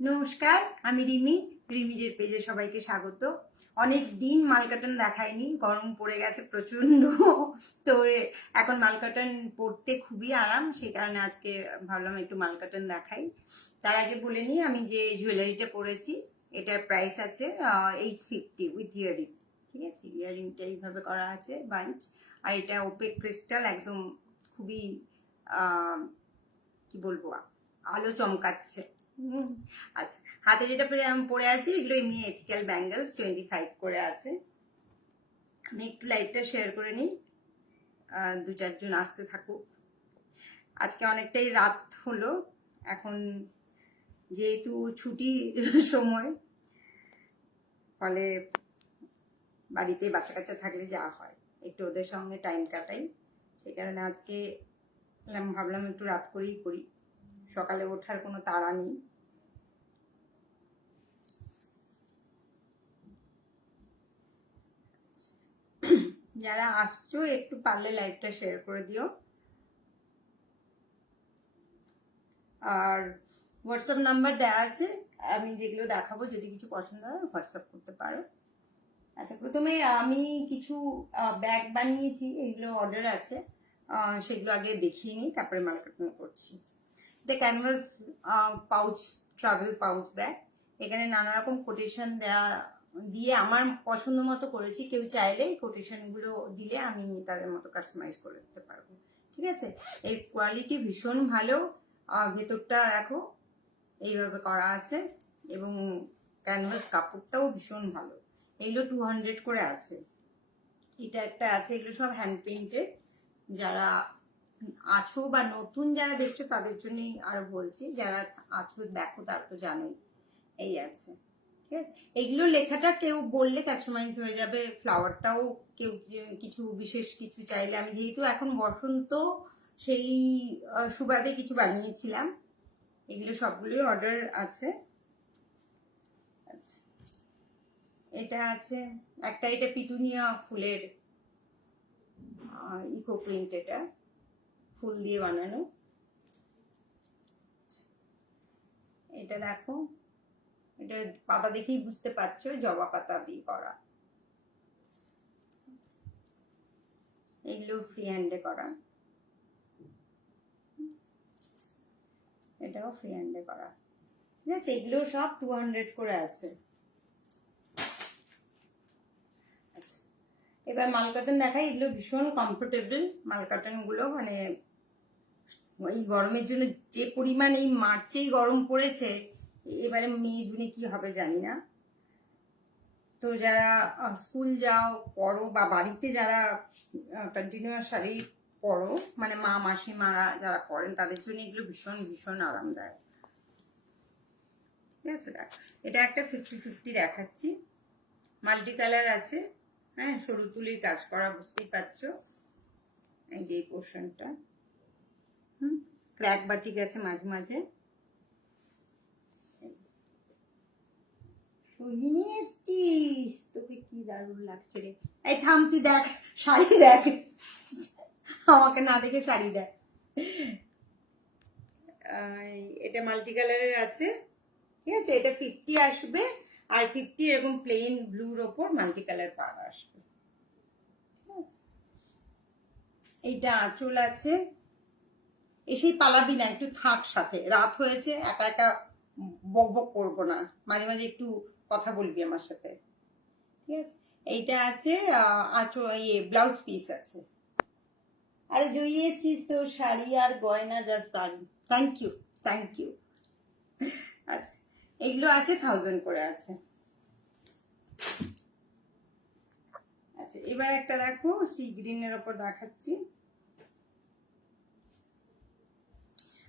নমস্কার, আমি রিমিজের পেজে সবাইকে স্বাগত। অনেক দিন মালকাটন দেখায়নি, গরম পড়ে গেছে প্রচন্ড। তো এখন মালকাটন পরতে খুবই আরাম, সেই কারণে আজকে ভাবলাম একটু মালকাটন দেখাই। তার আগে বলে নিই, আমি যে জুয়েলারিটা পরেছি এটার প্রাইস আছে 850 উইথ ইয়ারিং। ঠিক আছে, ইয়ারিংটা এইভাবে করা আছে বাঞ্চ, আর এটা ওপেক ক্রিস্টাল, একদম খুবই কি বলবো, আলো চমকাচ্ছে। আচ্ছা, হাতে যেটা আমি পরে আছি এগুলো এমনি এথিক্যাল ব্যাঙ্গেলস, 25 করে আছে। আমি একটু লাইটটা শেয়ার করে নিই, দু চারজন আসতে থাকুক। আজকে অনেকটাই রাত হলো, এখন যেহেতু ছুটির সময়, ফলে বাড়িতে বাচ্চা কাচ্চা থাকলে যা হয় একটু ওদের সঙ্গে টাইম কাটাই, সেই কারণে আজকে ভাবলাম একটু রাত করেই করি, সকালে ওঠার কোনো তাড়া নেই। যারা আসছো একটু পারলে লাইভটা শেয়ার করে দিও, আর হোয়াটসঅ্যাপ নাম্বার দেওয়া আছে, আমি যেগুলো দেখাবো যদি কিছু পছন্দ হয় হোয়াটসঅ্যাপ করতে পারো। আচ্ছা, প্রথমে আমি কিছু ব্যাগ বানিয়েছি, এগুলো অর্ডার আছে, সেগুলো আগে দেখিয়ে নিই, তারপরে মার্কেটিং করছি। এটা canvas pouch, travel pouch bag. এখানে নানা রকম কোটেশন দেওয়া দিয়ে আমার পছন্দ মতো করেছি, কেউ চাইলে এই কোটেশনগুলো দিলে আমি তাদের মতো কাস্টমাইজ করে দিতে পারবো। ঠিক আছে, এর কোয়ালিটি ভীষণ ভালো, ভেতরটা দেখো এইভাবে করা আছে, এবং ক্যানভাস কাপড়টাও ভীষণ ভালো। এগুলো 200 করে আছে। এটা একটা আছে, এগুলো সব হ্যান্ড পেইন্টেড। যারা আছো বা নতুন যারা দেখছো তাদের জন্যই আরো বলছি, যারা আছো দেখো তারা তো জানোই। এই আছে, ঠিক আছে। এগুলো লেখাটা কেউ বললে কাস্টমাইজ হয়ে যাবে, ফ্লাওয়ারটাও কেউ কিছু বিশেষ কিছু চাইলে, আমি যেহেতু এখন বসন্ত সেই সুবাদে কিছু বানিয়েছিলাম। এগুলো সবগুলোই অর্ডার আছে। আচ্ছা, এটা আছে একটা, এটা পিটুনিয়া ফুলের ইকো প্রিন্ট, এটা ফুল দিয়ে বানানো। এটা দেখো, এটা পাতা দেখেই বুঝতে পারছো জবা পাতা দিয়ে করা। এগুলো ফ্রি হ্যান্ডে করা, এটাও ফ্রি হ্যান্ডে করা। ঠিক আছে, এগুলো সব 200 করে আছে। আচ্ছা, এবার মালকাটন দেখাই। এগুলো ভীষণ কমফোর্টেবল মালকাটন গুলো, মানে এই গরমের জন্য যে পরিমাণ এই মার্চেই গরম পড়েছে, এবারে মে জুনে কি হবে জানি না। তো যারা স্কুল যাও পড়ো, বা বাড়িতে যারা কন্টিনিউয়াস শাড়ি পরো, মানে মা মাসিমারা যারা পরেন, তাদের জন্য এগুলো ভীষণ ভীষণ আরামদায়ক। ঠিক আছে, দেখ এটা একটা 50-50 দেখাচ্ছি, মাল্টি কালার আছে। হ্যাঁ, সরু তুলির কাজ করা, বুঝতেই পারছো। এই যে এই পোর্শনটা ক্র্যাক বাটিক আছে মাঝে মাঝে। সোহিনী এসছিস, তোকে কি দারুণ লাগছে রে। এই থাম, তুই দেখ শাড়ি দেখ, আমাকে না দেখে শাড়ি দেখ। এটা মাল্টি কালারের আছে, ঠিক আছে। এটা 50 আসবে, আর 50 এরকম প্লেন ব্লুর ওপর মাল্টি কালার পার আসবে। এইটা আঁচল আছে। এসেই পালাবি না, একটু থাক সাথে, রাত হয়েছে, একা একা বক বক করবো না, মাঝে মাঝে একটু কথা বলবি আমার সাথে। ঠিক আছে, এইটা আছে আঁচল, ইয়ে ব্লাউজ পিস আছে। আরে জয়ী এসছিস, তোর শাড়ি আর গয়না জাস্ট দারুণ। Thank you, thank you. আচ্ছা, এগুলো আছে 1000 করে আছে। আচ্ছা, এবার একটা দেখো সি গ্রিনের ওপর দেখাচ্ছি।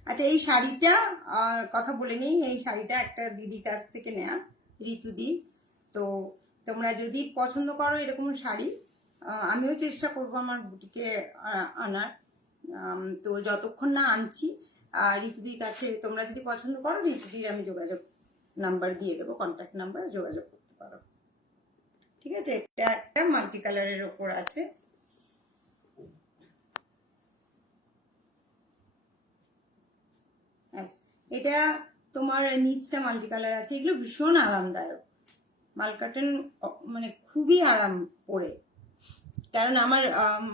আচ্ছা, এই শাড়িটা কথা বলে নিই, এই শাড়িটা একটা দিদির কাছ থেকে নেয়া, ঋতুদি। তো তোমরা যদি পছন্দ করো এরকম শাড়ি, আমিও চেষ্টা করবো আমার বুটিকে আনার। তো যতক্ষণ না আনছি, ঋতুদির কাছে তোমরা যদি পছন্দ করো, ঋতুদির আমি যোগাযোগ নাম্বার দিয়ে দেবো, কন্ট্যাক্ট নাম্বার, যোগাযোগ করতে পারো। ঠিক আছে, এটা একটা মাল্টি কালারের ওপর আছে। আচ্ছা, এটা তোমার নিচটা মাল্টি কালার আছে, এগুলো ভীষণ আরামদায়ক। মালকাটন মানে খুবই আরাম পরে, কারণ আমার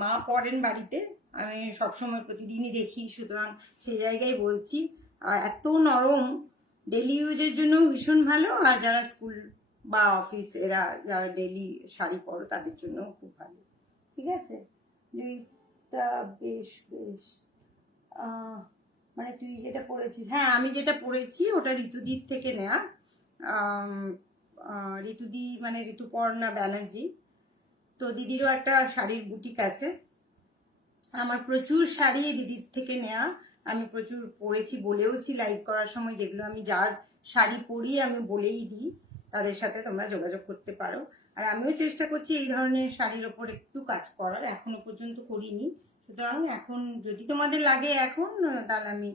মা পরেন বাড়িতে, আমি সবসময় প্রতিদিনই দেখি, সুতরাং সেই জায়গায় বলছি। এত নরম, ডেলি ইউজের জন্য ভীষণ ভালো, আর যারা স্কুল বা অফিস এরা যারা ডেলি শাড়ি পরো তাদের জন্য খুব ভালো। ঠিক আছে, দুইটা বেশ বেশ মানে তুই যেটা পরেছিস, হ্যাঁ আমি যেটা পরেছি ওটা ঋতুদির থেকে নেয়া। ঋতুদি মানে ঋতুপর্ণা ব্যানার্জি, তো দিদিরও একটা শাড়ির বুটিক আছে। আমার প্রচুর শাড়ি দিদির থেকে নেওয়া, আমি প্রচুর পরেছি, বলেওছি লাইভ করার সময়, যেগুলো আমি যার শাড়ি পরি আমি বলেই দিই, তাদের সাথে তোমরা যোগাযোগ করতে পারো। আর আমিও চেষ্টা করছি এই ধরনের শাড়ির ওপর একটু কাজ করার, এখনো পর্যন্ত করিনি, সুতরাং এখন যদি তোমাদের লাগে এখন, তাহলে আমি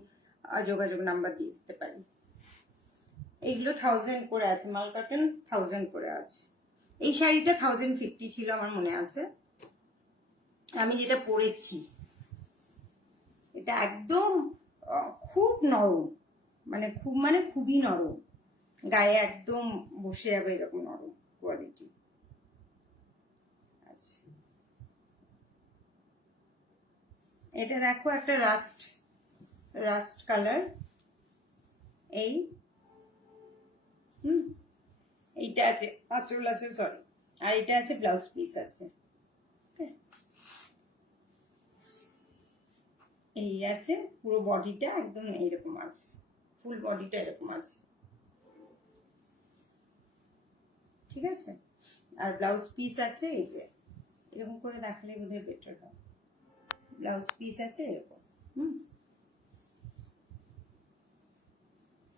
যোগাযোগ নাম্বার দিয়ে দিতে পারি। এইগুলো 1000 করে আছে, মালকাটন 1000 করে আছে। এই শাড়িটা 1050 ছিল আমার মনে আছে, আমি যেটা পরেছি। এটা একদম খুব নরম, মানে খুবই নরম, গায়ে একদম বসে যাবে এরকম নরম কোয়ালিটি। আচ্ছা, এটা দেখো একটা রাস্ট কালার, এই এইটা আছে, আঁচল আছে, সরি, আর এটা আছে ব্লাউজ পিস আছে, এই আছে, পুরো বডিটা একদম এইরকম আছে, ফুল বডিটা এরকম আছে, ঠিক আছে। আর ব্লাউজ পিস আছে এই যে এরকম করে দেখালে বোধহয় বেটার হয়, ব্লাউজ পিস আছে এরকম,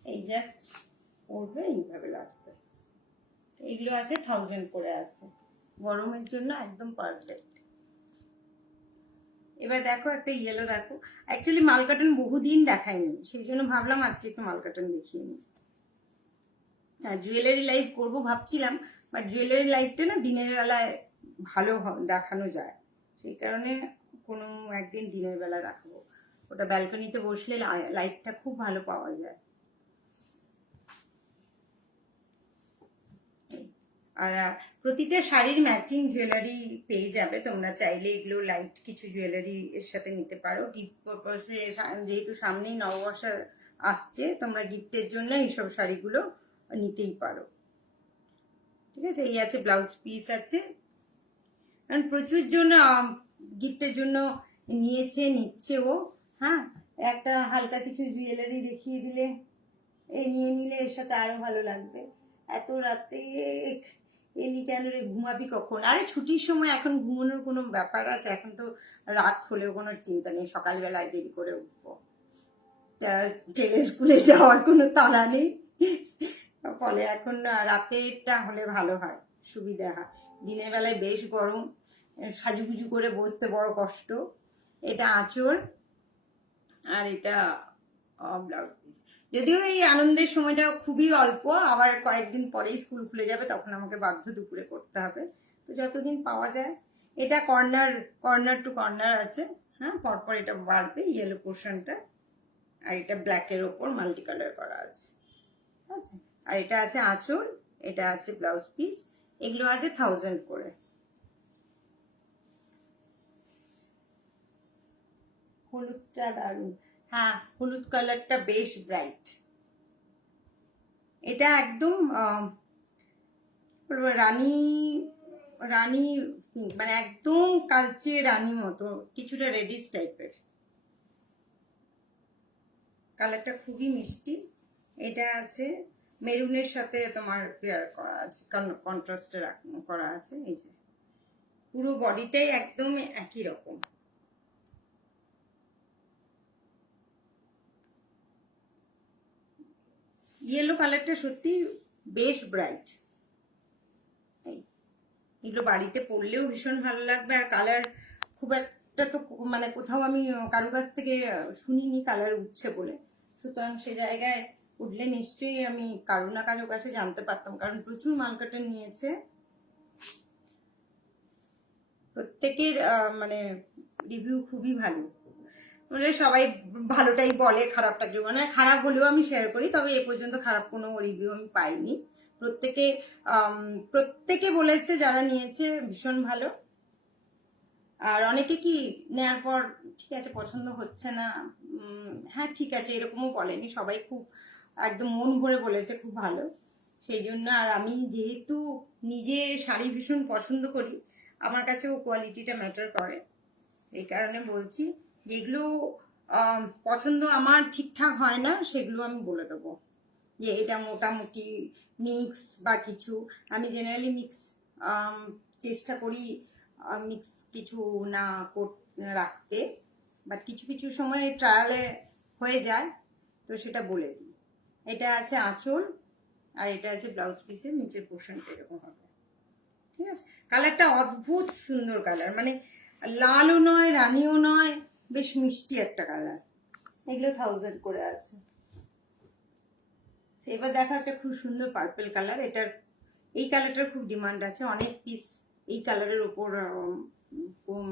এই জাস্ট পরবে, এইভাবে লাগবে। এগুলো আছে 1000 করে আছে, গরমের জন্য একদম পারফেক্ট। এবার দেখো একটা ইয়েলো, দেখো অ্যাকচুয়ালি মালকাটন বহুদিন দেখায়নি, সেই জন্য ভাবলাম আজকে একটু মালকাটন দেখিয়ে নিই। হ্যাঁ, জুয়েলারি লাইভ করবো ভাবছিলাম, বাট জুয়েলারি লাইভটা না দিনের বেলায় ভালো দেখানো যায়, সেই কারণে কোনো একদিন দিনের বেলা দেখাবো, ওটা ব্যালকনিতে বসলে লাইটটা খুব ভালো পাওয়া যায়। আর প্রতিটা শাড়ির ম্যাচিং জুয়েলারি পেয়ে যাবে, তোমরা চাইলে এগুলো লাইট কিছু জুয়েলারি এর সাথে নিতে পারো গিফট পারপাসে, যেহেতু সামনেই নববর্ষ আসছে, তোমরা গিফটের জন্য এইসব শাড়িগুলো নিতেই পারো। ঠিক আছে, এই আছে ব্লাউজ পিস আছে, কারণ প্রচুর জন্য গিফটের জন্য নিচ্ছে ও। হ্যাঁ, একটা হালকা কিছু জুয়েলারি দেখিয়ে দিলে, এই নিয়ে নিলে এর সাথে আরো ভালো লাগবে। এত রাতে এলি কেন রে, ঘুমাবি কখন? আরে ছুটির সময় এখন ঘুমানোর কোনো ব্যাপার আছে? এখন তো রাত হলেও কোনো চিন্তা নেই, সকালবেলায় দেরি করে উঠবো, ছেলে স্কুলে যাওয়ার কোনো তাড়া নেই, ফলে এখন রাতেরটা হলে ভালো হয়, সুবিধা হয়। দিনের বেলায় বেশ গরম, সাজুগুজু করে বসতে বড় কষ্ট। এটা আঁচল, আর এটা ব্লাউজ পিস। যদিও এই আনন্দের সময়টা খুবই অল্প, আবার কয়েকদিন পরেই স্কুল খুলে যাবে, তখন আমাকে বাধ্য দুপুরে করতে হবে, তো যতদিন পাওয়া যায়। এটা কর্নার টু কর্নার আছে, হ্যাঁ, পরপর এটা বাড়বে ইয়েলো পোর্শনটা, আর এটা ব্ল্যাকের ওপর মাল্টি কালার করা আছে, আচ্ছা। আর এটা আছে আঁচল, এটা আছে ব্লাউজ পিস, এগুলো আছে 1000 করে। হলুদটা দারুণ, হ্যাঁ হলুদ কালারটা বেশ ব্রাইট, এটা একদম রানী রানী মানে একদম কালচে রানী মতো, কিছুটা রেডিশ টাইপের, কালারটা খুবই মিষ্টি। এটা আছে মেরুনের সাথে তোমার পেয়ার করা আছে, কন্ট্রাস্টে করা আছে, এই যে পুরো বডিটাই একদম একই রকম। ইয়েলো কালারটা সত্যি বেশ ব্রাইট, এগুলো বাড়িতে পরলেও ভীষণ ভালো লাগবে। আর কালার খুব একটা তো মানে কোথাও আমি কারো কাছ থেকে শুনিনি কালার উঠছে বলে, সুতরাং সে জায়গায় উঠলে নিশ্চয়ই আমি কারো না কারো কাছে জানতে পারতাম, কারণ প্রচুর মালকাটন নিয়েছে, প্রত্যেকের মানে রিভিউ খুবই ভালো। বলে সবাই ভালোটাই বলে, খারাপটা কেউ মানে, খারাপ হলেও আমি শেয়ার করি, তবে এ পর্যন্ত খারাপ কোনো রিভিউ আমি পাইনি। প্রত্যেকে প্রত্যেকে বলেছে যারা নিয়েছে ভীষণ ভালো। আর অনেকে কি নেওয়ার পর ঠিক আছে পছন্দ হচ্ছে না, হ্যাঁ ঠিক আছে এরকমও বলেনি, সবাই খুব একদম মন ভরে বলেছে খুব ভালো। সেই জন্য, আর আমি যেহেতু নিজে শাড়ি ভীষণ পছন্দ করি, আমার কাছেও কোয়ালিটিটা ম্যাটার করে। এই কারণে বলছি, যেগুলো পছন্দ আমার ঠিকঠাক হয় না সেগুলো আমি বলে দেবো, যে এটা মোটামুটি মিক্স বা কিছু। আমি জেনারেলি মিক্স চেষ্টা করি মিক্স কিছু না রাখতে, বাট কিছু কিছু সময় ট্রায়ালে হয়ে যায়, তো সেটা বলে দিই। এটা আছে আঁচল, আর এটা আছে ব্লাউজ পিসের নিচের পোর্শনটা এরকম হবে, ঠিক আছে। কালারটা অদ্ভুত সুন্দর কালার, মানে লালও নয় রানিও নয়, বেশ মিষ্টি একটা কালার। এগুলো 1000 করে আছে। এবার দেখো একটা খুব সুন্দর পার্পল কালার, এটার এই কালারটার খুব ডিমান্ড আছে, অনেক পিস এই কালারের ওপর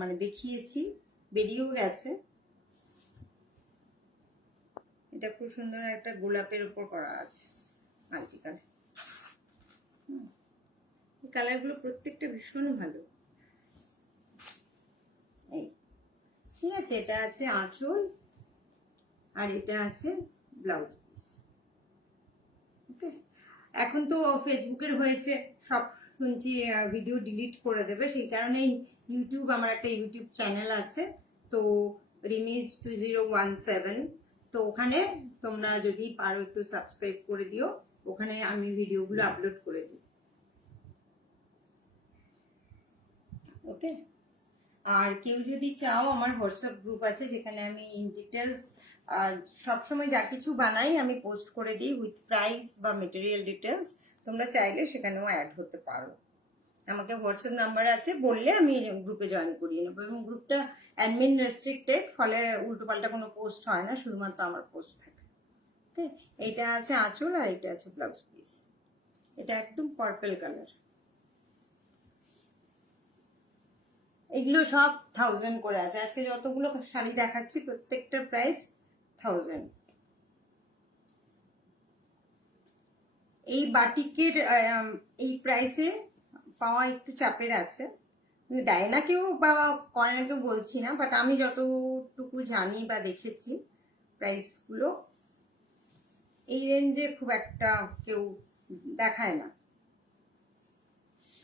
মানে দেখিয়েছি, বেরিয়েও গেছে। এটা খুব সুন্দর একটা গোলাপের উপর করা আছে মাল্টি কালার। এই কালারগুলো প্রত্যেকটা ভীষণ ভালো। এই ঠিক আছে, এটা আছে আঁচল, আর এটা আছে ব্লাউজ পিস। ওকে, এখন তো ফেসবুকের হয়েছে সব, শুনছি ভিডিও ডিলিট করে দেবে, সেই কারণেই ইউটিউব, আমার একটা ইউটিউব চ্যানেল আছে, তো রিমিজ 2017, তো ওখানে তোমরা যদি পারো একটু সাবস্ক্রাইব করে দিও, ওখানে আমি ভিডিওগুলো আপলোড করে দিই। ওকে, আর কেউ যদি চাও, আমার হোয়াটসঅ্যাপ গ্রুপ আছে, যেখানে আমি ইন ডিটেলস সবসময় যা কিছু বানাই আমি পোস্ট করে দিই উইথ প্রাইস বা মেটেরিয়াল ডিটেলস। তোমরা চাইলে সেখানেও অ্যাড হতে পারো। আমাকে হোয়াটসঅ্যাপ নাম্বার আছে, বললে আমি গ্রুপে জয়েন করিয়ে নেবো, এবং গ্রুপটা অ্যাডমিন রেস্ট্রিক্টেড, ফলে উল্টোপাল্টা কোনো পোস্ট হয় না, শুধুমাত্র আমার পোস্ট থাকে। ওকে, এইটা আছে আঁচল, আর এটা আছে ব্লাউজ পিস। এটা একদম পার্পল কালার। এগুলো সব 1000 করে আছে। আজকে যতগুলো শাড়ি দেখাচ্ছি প্রত্যেকটার প্রাইস 1000। এই বাটিকের এই প্রাইসে পাওয়া একটু চাপের আছে, দেয় না কেউ বা করে না কেউ বলছি না, বাট আমি যতটুকু জানি বা দেখেছি প্রাইসগুলো এই রেঞ্জে খুব একটা কেউ দেখায় না,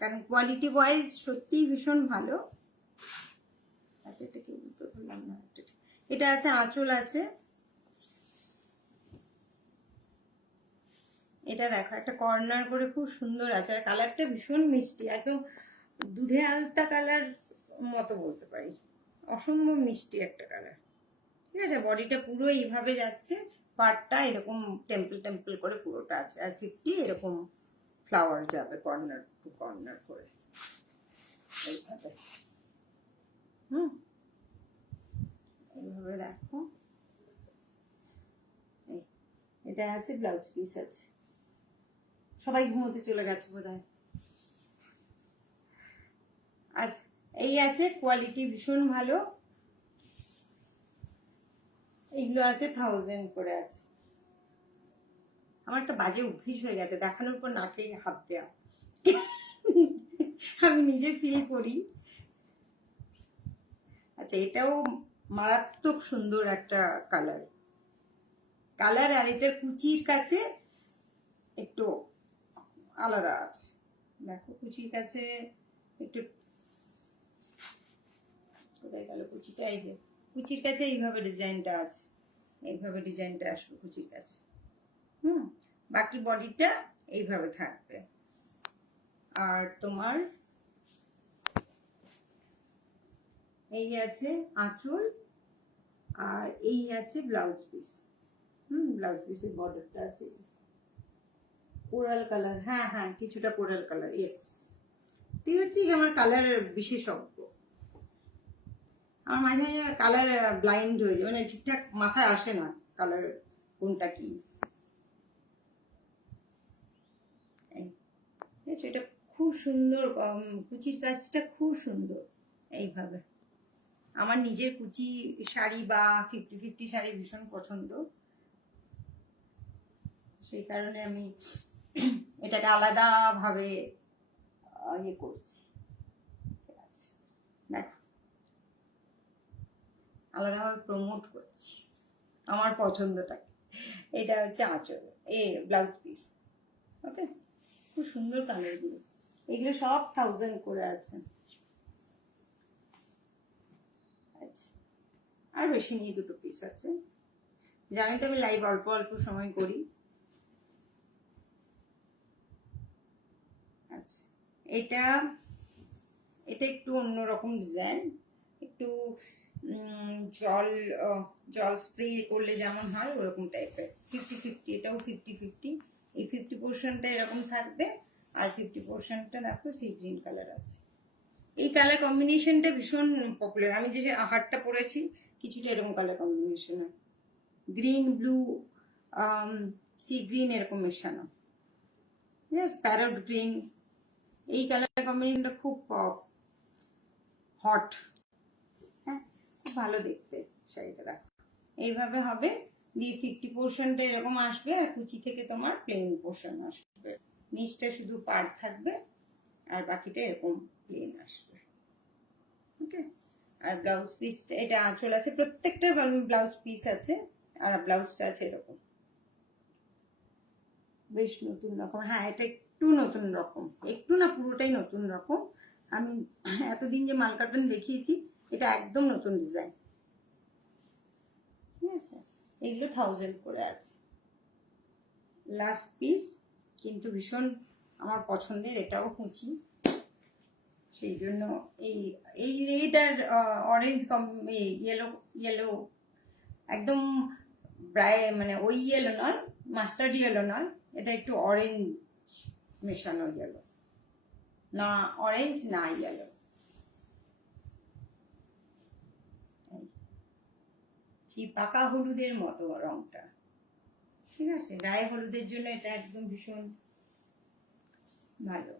কারণ কোয়ালিটি ওয়াইজ সত্যিই ভীষণ ভালো। আচ্ছা, এটা কি উল্টো ধরলাম না, এটা আছে আঁচল আছে। এটা দেখো একটা কর্নার করে খুব সুন্দর আছে, আর কালারটা ভীষণ মিষ্টি, একদম দুধে আলতা কালার মতো বলতে পারি, অসম্ভব মিষ্টি একটা কালার। ঠিক আছে, বডিটা পুরো এইভাবে যাচ্ছে, পার্টটা এরকম টেম্পল টেম্পল করে পুরোটা আছে, আর 50 এরকম ফ্লাওয়ার যাবে কর্নার টু কর্নার করে এইভাবে। এইভাবে দেখো, এটা আছে ব্লাউজ পিস আছে। সবাই ঘুমোতে চলে গেছে বোধহয়। আজ এই আছে, কোয়ালিটি ভীষণ ভালো, এইগুলো আছে 1000 করে আছে। আমার একটা বাজে অভ্যেস হয়ে গেছে দেখানোর পর নাকে হাত দেওয়া, আমি নিজে ফিল করি। আচ্ছা, এটাও মারাত্মক সুন্দর একটা কালার, আর এটার কুচির কাছে একটু আলাদা আছে, দেখো কুচির কাছে একটু, কোথায় গেল কুচিটা, এই যে কুচির কাছে এইভাবে ডিজাইনটা আছে, এইভাবে ডিজাইনটা আসবে কুচির কাছে। বাকি বডিটা এইভাবে থাকবে। আর তোমার এই আছে আঁচল, আর এই আছে ব্লাউজ পিস। ব্লাউজ পিসের বর্ডারটা আছে কোরাল কালার, হ্যাঁ হ্যাঁ কিছুটা কোরাল কালার, ইয়েস। তুই হচ্ছিস আমার কালার বিশেষজ্ঞ, আমার মাঝে মাঝে কালার ব্লাইন্ড হয়ে যায়, মানে ঠিকঠাক মাথায় আসে না কালার কোনটা কি। এটা খুব সুন্দর, কুচির কাজটা খুব সুন্দর এইভাবে, আমার নিজের কুচি শাড়ি বা 50-50 শাড়ি ভীষণ পছন্দ, সেই কারণে আমি এটাকে আলাদাভাবে ইয়ে করছি। দেখো, আলাদাভাবে প্রমোট করছি আমার পছন্দটাকে। এটা হচ্ছে আঁচল, ব্লাউজ পিস। ওকে, খুব সুন্দর কালারগুলো, এগুলো সব 1000 করে আছে। আচ্ছা, আর বেশি নিয়ে 2 পিস আছে। জানি তো আমি লাইভ অল্প অল্প সময় করি। আচ্ছা, এটা একটু অন্যরকম ডিজাইন, একটু জল জল স্প্রে করলে যেমন হয় ওরকম টাইপের। 50-50, এটাও 50-50। এই 50% এরকম থাকবে, আর 50%টা দেখো সেই গ্রিন কালার আছে। এই কালার কম্বিনেশনটা ভীষণ পপুলার। আমি যে হারটা পরেছি কিছুটা এরকম কালার কম্বিনেশন হয়, গ্রিন ব্লু সি গ্রিন এরকম মেশানো, প্যারট গ্রিন। এই কালার কম্বিনেশনটা খুব হট, হ্যাঁ, খুব ভালো দেখতে শাড়িটা। দেখো এইভাবে হবে, দিয়ে 50%টা এরকম আসবে, আর কুচি থেকে তোমার প্লেন পোর্শন আসবে, নিচটা শুধু পাড় থাকবে আর বাকিটা এরকম প্লেন আসবে। ওকে, আর ব্লাউজ পিসটা, এটা আঁচল আছে, প্রত্যেকটা ব্লাউজ পিস আছে, আর ব্লাউজটা আছে এরকম বেশ নতুন রকম। হ্যাঁ, এটা একটু নতুন রকম, একটু না পুরোটাই নতুন রকম। আমি এতদিন যে মাল কাটান দেখিয়েছি, এটা একদম নতুন ডিজাইন। ঠিক আছে, এগুলো 1000 করে আছে। লাস্ট পিস, কিন্তু ভীষণ আমার পছন্দের, এটাও কুচি, সেই জন্য এই রেড আর অরেঞ্জ ইয়েলো একদম মানে ওই ইয়েলো নয়, মাস্টার্ড ইয়েলো নয়, এটা একটু অরেঞ্জ মেশানো ইয়েলো, না অরেঞ্জ না ইয়েলো। সেই পাকা হলুদের মতো রংটা। ঠিক আছে, গায়ে হলুদের জন্য এটা একদম ভীষণ ভালো।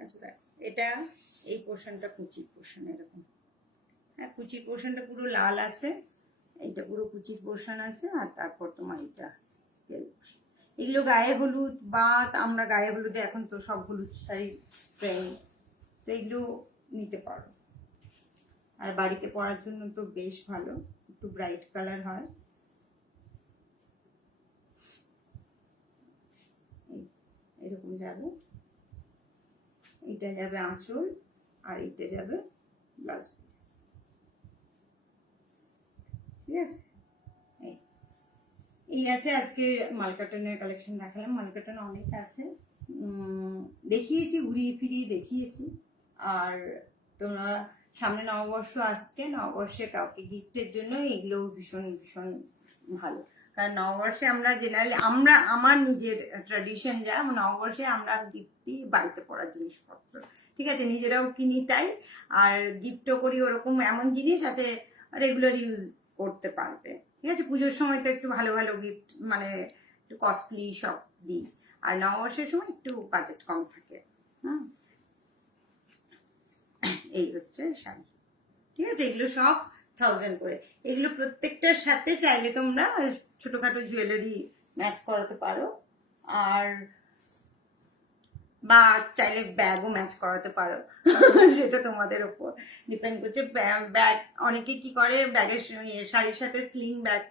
আচ্ছা দেখো, এটা এই পোর্শনটা কুচির পোর্শন এরকম। হ্যাঁ, কুচির পোর্শনটা পুরো লাল আছে, এইটা পুরো কুচির পোর্শন আছে, আর তারপর তোমার এটা এগুলো গায়ে হলুদ, বা আমরা গায়ে হলুদে এখন তো সব হলুদ শাড়ির ট্রেন্ড, তো এগুলো নিতে পারো। আর বাড়িতে পরার জন্য তো বেশ ভালো, একটু ব্রাইট কালার হয়। এরকম যাবে, এটা যাবে আঁচল, আর এটা যাবে ব্লাউজ পিস। ঠিক আছে, এই আছে আজকে মালকাটনের কালেকশন দেখালাম। মালকাটন অনেক আছে, দেখিয়েছি, ঘুরিয়ে ফিরিয়ে দেখিয়েছি। আর তোমরা সামনে নববর্ষ আসছে, নববর্ষে কাউকে গিফটের জন্য এগুলো ভীষণ ভীষণ ভালো। কারণ নববর্ষে আমরা জেনারেলি আমার নিজের ট্র্যাডিশন যা, নববর্ষে আমরা গিফট দিই বাড়িতে পড়ার জিনিসপত্র। ঠিক আছে, নিজেরাও কিনি তাই, আর গিফটও করি ওরকম এমন জিনিস যাতে রেগুলার ইউজ করতে পারবে। ঠিক আছে, পুজোর সময় তো একটু ভালো ভালো গিফট, মানে একটু কস্টলি সব দিই, আর নববর্ষের সময় একটু বাজেট কম থাকে। হুম, এই হচ্ছে শাড়ি। ঠিক আছে, এগুলো সব 1000 করে। এগুলো প্রত্যেকটার সাথে চাইলে তোমরা ছোটখাটো জুয়েলারি ম্যাচ করাতে পারো, আর বা চাইলে ব্যাগও ম্যাচ করাতে পারো সেটা তোমাদের উপর ডিপেন্ড করছে। ব্যাগ অনেকে কি করে, ব্যাগের শাড়ির সাথে স্লিং ব্যাগ,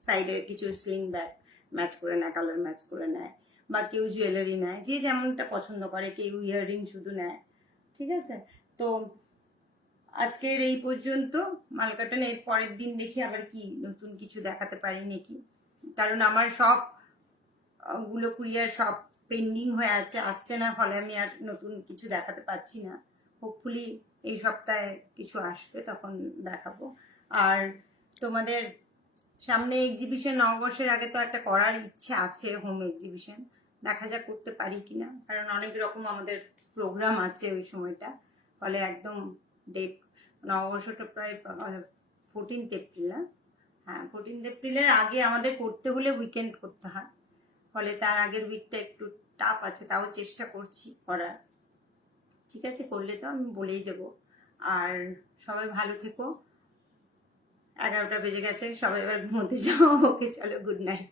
সাইডে কিছু স্লিং ব্যাগ ম্যাচ করে নেয়, কালার ম্যাচ করে নেয়, বা কেউ জুয়েলারি নেয়, যে যেমনটা পছন্দ করে, কেউ ইয়াররিং শুধু নেয়। ঠিক আছে, তো আজকের এই পর্যন্ত মালকাটন। এর পরের দিন দেখি আবার কি নতুন কিছু দেখাতে পারি নাকি, কারণ আমার সব গুলো কুরিয়ার সব পেন্ডিং হয়ে আছে, আসছে না, ফলে আমি আর নতুন কিছু দেখাতে পাচ্ছি না। হোপফুলি এই সপ্তাহে কিছু আসবে, তখন দেখাবো। আর তোমাদের সামনে এক্সিবিশন, নববর্ষের আগে তো একটা করার ইচ্ছে আছে, হোম এক্সিবিশন, দেখা যাক করতে পারি কিনা, কারণ অনেক রকম আমাদের প্রোগ্রাম আছে ওই সময়টা। ফলে একদম ডেট, নববর্ষটা প্রায় 14 এপ্রিল। হ্যাঁ, 14 এপ্রিলের আগে আমাদের করতে হলে উইকেন্ড করতে হয়, ফলে তার আগের উইকটা একটু টাফ আছে, তাও চেষ্টা করছি করার। ঠিক ঠিক আছে, করলে তো আমি বলেই দেবো। আর সবাই ভালো থেকো। 11টা বেজে গেছে, সবাই এবার ঘুমোতে যাও। ওকে, চলো, গুড নাইট।